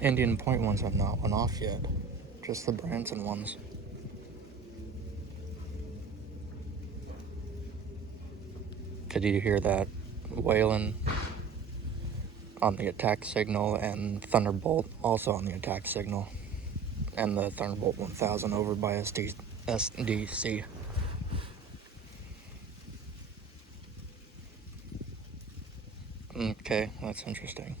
Indian Point ones have not went off yet. Just the Branson ones. Did you hear that wailing on the attack signal, and Thunderbolt also on the attack signal, and the Thunderbolt 1000 over by SDC. Okay, that's interesting.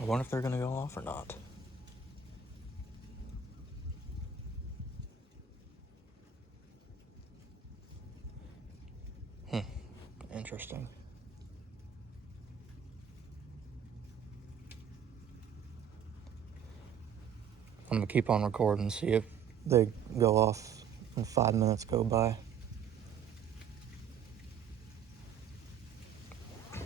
I wonder if they're gonna go off or not. Interesting. I'm gonna keep on recording, see if they go off and 5 minutes go by.